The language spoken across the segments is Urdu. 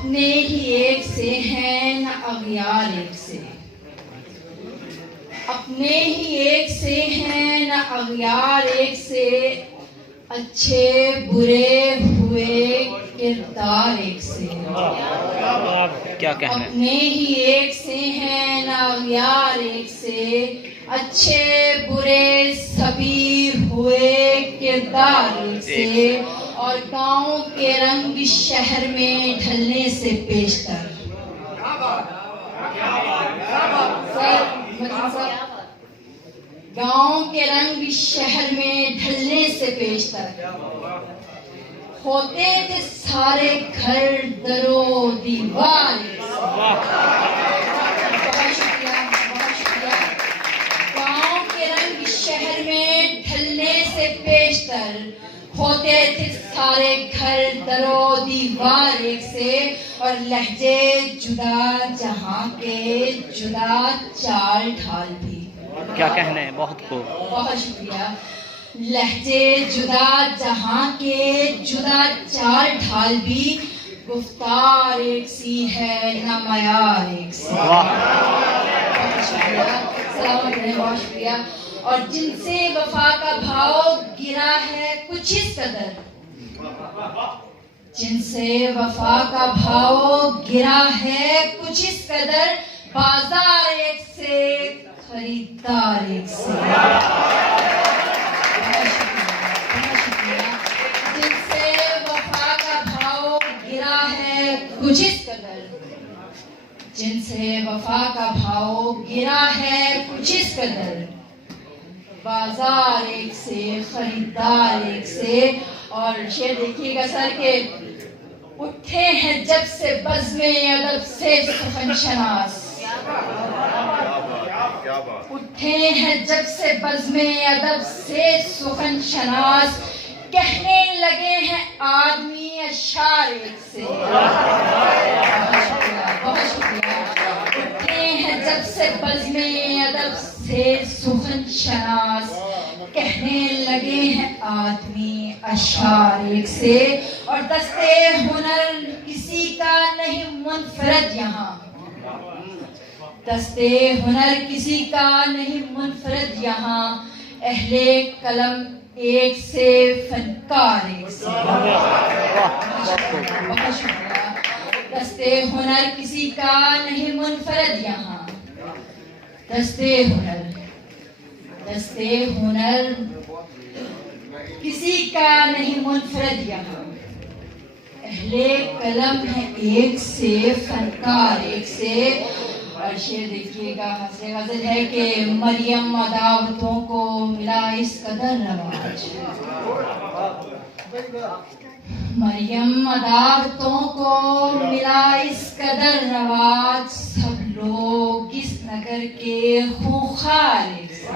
اپنے ہی ایک سے ہیں نہ اغیار ایک سے، اپنے ہی ایک سے ہیں نہ اغیار ایک سے، اچھے برے ہوئے کردار ایک سے، اپنے ہی ایک سے ہیں نہ اغیار ایک سے، اچھے برے سبھی ہوئے کردار ایک سے، اور گاؤں کے رنگ شہر میں ڈھلنے سے پیشتر۔ گاؤں کے رنگ شہر میں ڈھلنے سے پیشتر، ہوتے تھے سارے گھر در و دیوار ایک سے۔ بہت شکریہ، بہت شکریہ۔ گاؤں کے رنگ شہر میں ڈھلنے سے پیشتر، ہوتے تھے سارے گھر در و دیوار ایک سے، اور لہجے جدا جہاں کے جدا چال ڈھال بھی۔ کیا کہنا ہے، بہت خوب، بہت شکریہ۔ لہجے جدا جہاں کے جدا چال ڈھال بھی، گفتار ایک سی ہے نہ معیار ایک سی۔ بہت شکریہ، سلامت رہے، بہت شکریہ۔ اور جن سے وفا کا بھاؤ گرا ہے کچھ اس قدر، جن سے وفا کا بھاؤ گرا ہے کچھ اس قدر، بازار ایک سے خریدار ایک سے۔ بہت شکریہ۔ جن سے وفا کا بھاؤ گرا ہے کچھ اس قدر، جن سے وفا کا بھاؤ گرا ہے کچھ اس قدر، بازار ایک سے خریدار ایک سے۔ اور شعر دیکھیے گا سر کہ اٹھے ہیں جب سے بزم ادب سے سخن شناس، اٹھے ہیں جب سے بزم ادب سے سخن شناس، کہنے لگے ہیں آدمی اشعار ایک سے۔ بہت شکریہ۔ اٹھے ہیں جب سے بزم ادب سے سخن شناس، کہنے لگے ہیں آدمی اشعار ایک سے، اور دستے ہنر کسی کا نہیں منفرد یہاں، دستے ہنر کسی کا نہیں منفرد یہاں، اہل قلم ایک سے فنکار ایک سے۔ بہت شکریہ۔ دستے ہنر کسی کا نہیں منفرد یہاں، دستے ہنر کسی کا نہیں منفرد یہاں، اہل قلم ہے ایک سے فنکار ایک سے۔ اور شعر دیکھیے گا، حسن غزل ہے کہ مریم عداوتوں کو ملا اس قدر رواج، مریم عداوتوں کو ملا اس قدر رواج، سب لوگ اس نگر کے خوخار ایک سے،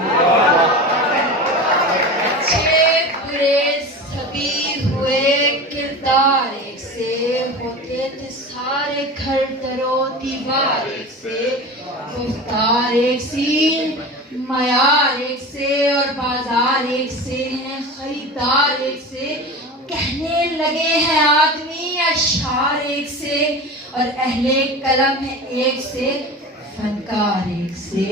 اچھے برے سبھی ہوئے کردار ایک سے، ہوتے تھے سارے گھر در و دیوار ایک سے، گفتار ایک سی معیار ایک سے، اور بازار ایک سے ہیں خریدار ایک سے، کہنے لگے ہیں آدمی اشعار ایک سے، اور اہل قلم ہے ایک سے فنکار ایک سے،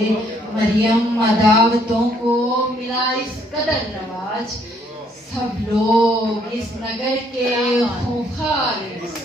مریم عداوتوں کو ملا اس قدر رواج، سب لوگ اس نگر کے خوخار ایک سے۔